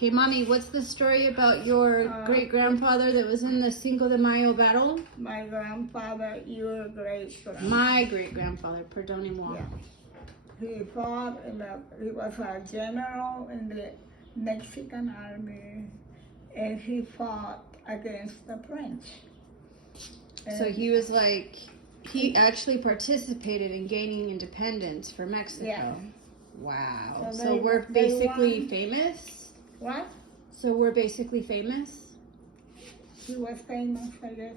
Okay, Mommy, what's the story about your great-grandfather that was in the Cinco de Mayo battle? My grandfather, your great-grandfather. My great-grandfather, perdonez-moi. Yeah. He fought he was a general in the Mexican army, and he fought against the French. So he was like, he actually participated in gaining independence for Mexico. Yeah. Wow. So we're basically famous? What? So we're basically famous? He was famous, I guess.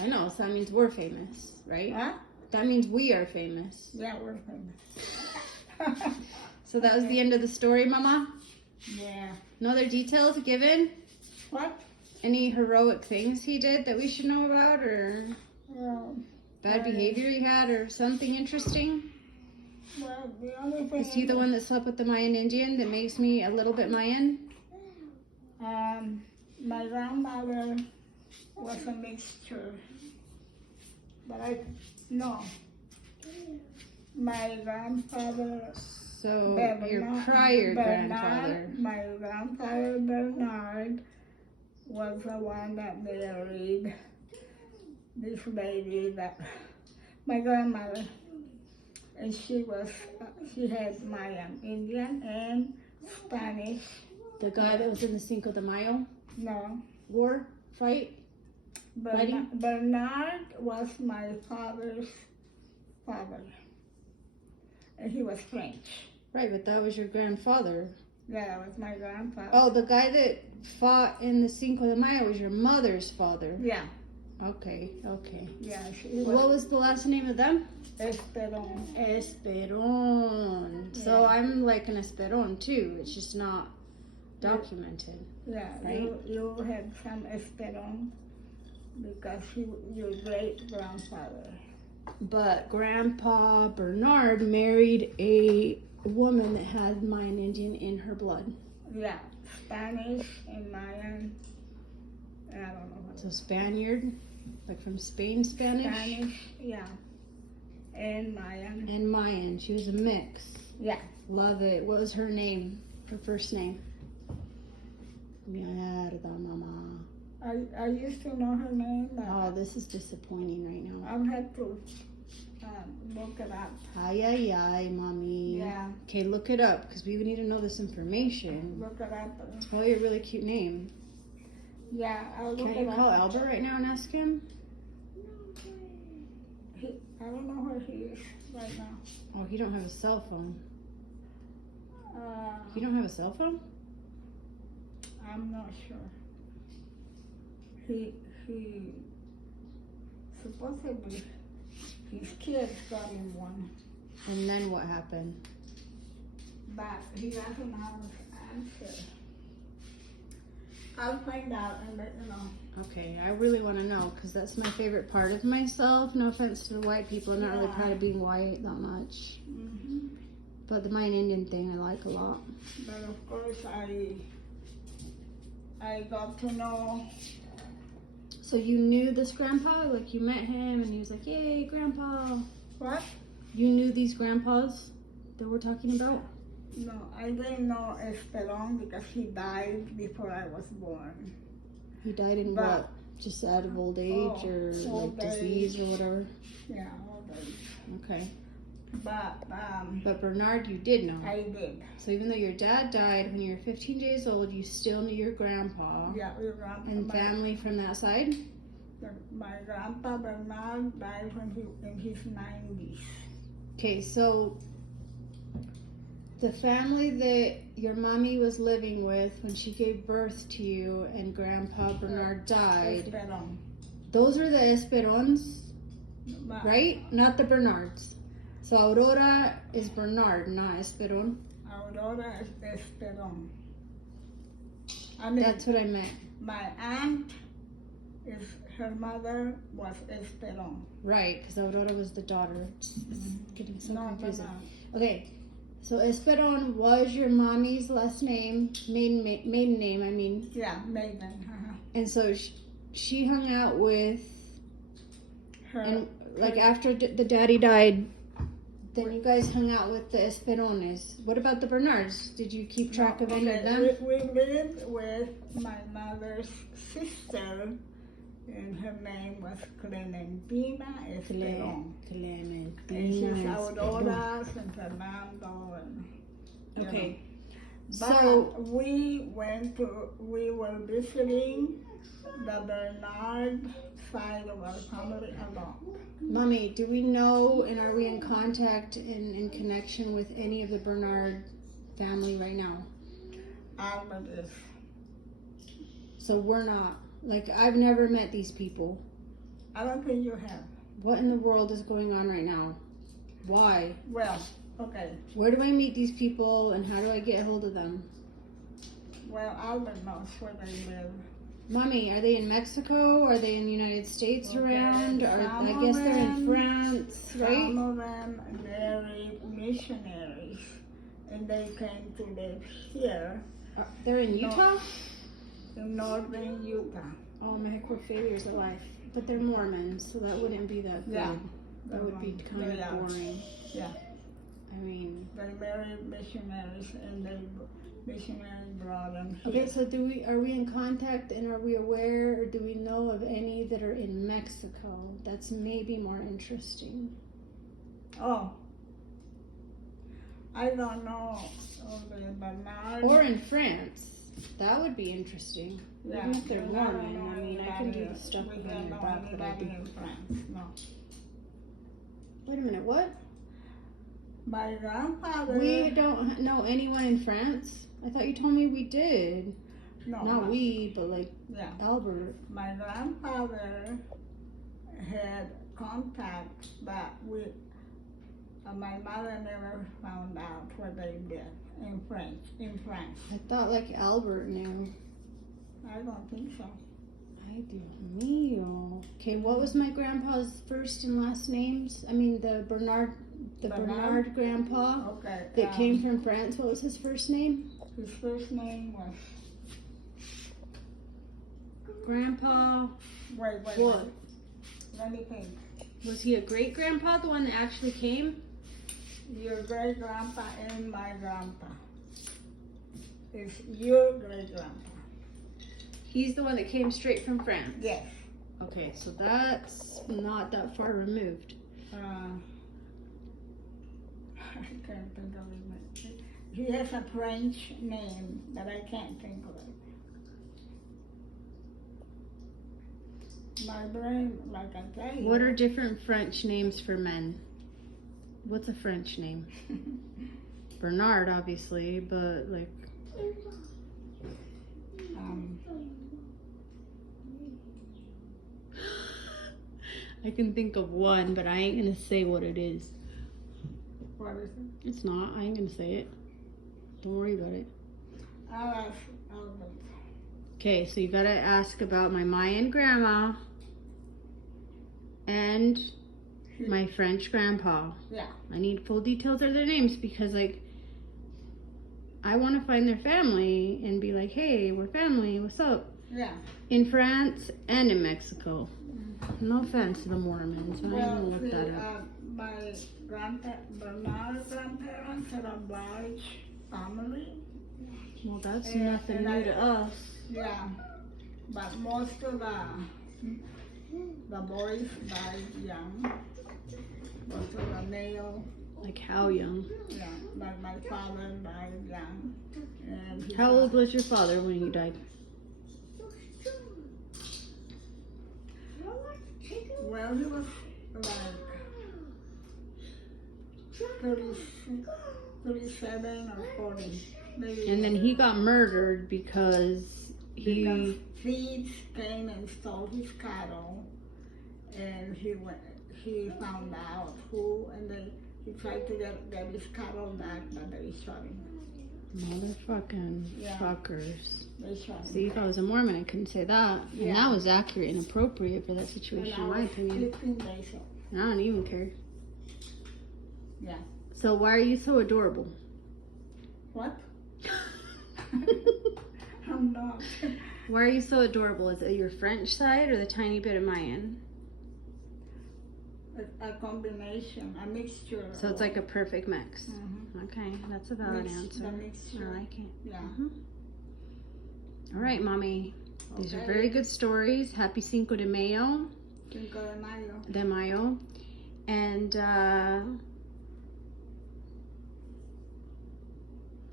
I know, so that means we're famous, right? Huh? That means we are famous. Yeah, we're famous. So that was the end of the story, Mama? Yeah. No other details given? What? Any heroic things he did that we should know about, or bad behavior he had, or something interesting? Well, the only thing Is he the one that slept with the Mayan Indian that makes me a little bit Mayan? My grandmother was a mixture, but no. My grandfather. So your prior grandfather. My grandfather Bernard was the one that married this lady that my grandmother, and she had Mayan Indian and Spanish. The guy that was in the Cinco de Mayo? No. War? Fight? Bernard was my father's father, and he was French. Right, but that was your grandfather. Yeah, that was my grandfather. Oh, the guy that fought in the Cinco de Mayo was your mother's father. Yeah. Okay. Yeah. What was the last name of them? Esperon. Esperon. So I'm like an Esperon too. It's just not documented. Yeah, right? You had some Esperon because your great-grandfather. But Grandpa Bernard married a woman that had Mayan Indian in her blood. Yeah, Spanish and Mayan. I don't know what. So Spaniard, like from Spain, Spanish? Spanish, yeah. And Mayan. And Mayan. She was a mix. Yeah. Love it. What was her name? Her first name? Mierda, mama. I used to know her name. Oh, this is disappointing right now. I'll have to look it up. Ay, mommy. Yeah. Okay, look it up, because we need to know this information. Look it up. It's probably a really cute name. Yeah, I'll look it up. Can't you call Albert right now and ask him? I don't know where he is right now. Oh, he don't have a cell phone. You don't have a cell phone? I'm not sure. He supposedly his kids got him one. And then what happened? But he doesn't have an answer. I'll find out and let you know. Okay, I really want to know, because that's my favorite part of myself. No offense to the white people. I'm not really proud of being white that much. Mm-hmm. But the Mayan Indian thing I like a lot. But of course I got to know. So you knew this grandpa? Like you met him and he was like, yay, grandpa. What? You knew these grandpas that we're talking about? No, I didn't know Esperon because he died before I was born. He died in what? Just out of old age or like disease or whatever? Yeah, old age. Okay. But Bernard, you did know. I did. So even though your dad died when you were 15 days old, you still knew your grandpa. Yeah, your grandpa. And family from that side? My grandpa Bernard died in his 90s. Okay, so the family that your mommy was living with when she gave birth to you and Grandpa Bernard died, Esperon. those are the Esperons, right? Not the Bernards. So Aurora is Bernard, not Esperon. Aurora is Esperon. I mean, that's what I meant. My aunt her mother was Esperon. Right, because Aurora was the daughter. It's getting so confusing. No. Okay, so Esperon was your mommy's last name, maiden name, I mean. Yeah, maiden. And so she hung out with her. And like after the daddy died, Then you guys hung out with the Esperones. What about the Bernards? Did you keep track of any of them? We lived with my mother's sister, and her name was Clementina Esperon. And she's Clementina. Aurora and Fernando. And, Okay. But So we were visiting the Bernard side of our family a lot. Mommy, do we know and are we in contact in connection with any of the Bernard family right now? Albert is. So we're not. Like, I've never met these people. I don't think you have. What in the world is going on right now? Why? Well, okay. Where do I meet these people and how do I get a hold of them? Well, Albert knows where they live. Mommy, are they in Mexico? Are they in the United States Okay, around? Or some I guess of they're in them- France, right? Some of them married missionaries, and they came to live here They're in No. Utah? in northern Utah. Oh my heck, we're failures of life. But they're Mormons, so that wouldn't be that good. Yeah. That would be kind Yeah. of boring. Yeah. I mean, They married missionaries, and the missionaries brought them here. okay, so are we in contact and are we aware or do we know of any that are in Mexico? That's maybe more interesting. Oh, I don't know of the Bernard. Or in France. That would be interesting. Yeah, Even if they're we don't Mormon, know I mean, I can do anybody- the stuff we behind don't your know back that I anybody do. in France, no. Wait a minute, what? My grandfather. We don't know anyone in France? I thought you told me we did. No, Not no. we, but like Yeah. Albert. My grandfather had contacts, but my mother never found out where they lived in France. I thought like Albert knew. I don't think so. Ay, Dios mío. Okay, what was my grandpa's first and last names? I mean, the Bernard Bernard? grandpa Okay. that came from France. What was his first name? His first name was. Grandpa. Wait. What? Let me think. Was he a great grandpa, the one that actually came? Your great grandpa and my grandpa. It's your great grandpa. He's the one that came straight from France. Yes. Okay, so that's not that far removed. I can't think of his name. He has a French name, but I can't think of it. My brain, like I tell you. What are different French names for men? What's a French name? Bernard, obviously, but like. I can think of one, but I ain't gonna say what it is. What is it? It's not. I ain't gonna say it. Don't worry about it. I'll ask Albert. Okay, so you gotta ask about my Mayan grandma and my French grandpa. Yeah. I need full details of their names because, like, I want to find their family and be like, hey, we're family, what's up? Yeah. In France and in Mexico. No offense to the Mormons, I Well, even looked that up. my Bernard grandparents had a large family. Well, that's and- nothing and new I- to us. Yeah, but most of the boys died young. Most of the male, Like, how young? yeah, like my father died young. And he How was- old was your father when he died? Well, he was like 37 or 40. Maybe. And then he got murdered because Because thieves came and stole his cattle, and he found out who, and he tried to get his cattle back, but they shot him. Motherfucking Yeah. fuckers. They shot him. See, if I was a Mormon, I couldn't say that. And Yeah. that was accurate and appropriate for that And situation, I in my was opinion. 15 days old. And I don't even care. Yeah. So why are you so adorable? What? I'm not. Why are you so adorable? Is it your French side or the tiny bit of Mayan? a combination, a mixture. So it's like a perfect mix. Mhm. Okay, that's a valid answer. The mixture. I like it. Yeah. All right, Mommy. These are Okay. very good stories. Happy Cinco de Mayo. Cinco de Mayo. De Mayo. And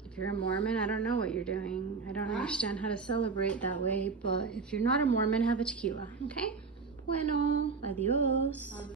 if you're a Mormon, I don't know what you're doing. I don't understand how to celebrate that way. But if you're not a Mormon, have a tequila. Okay? Bueno. Adios.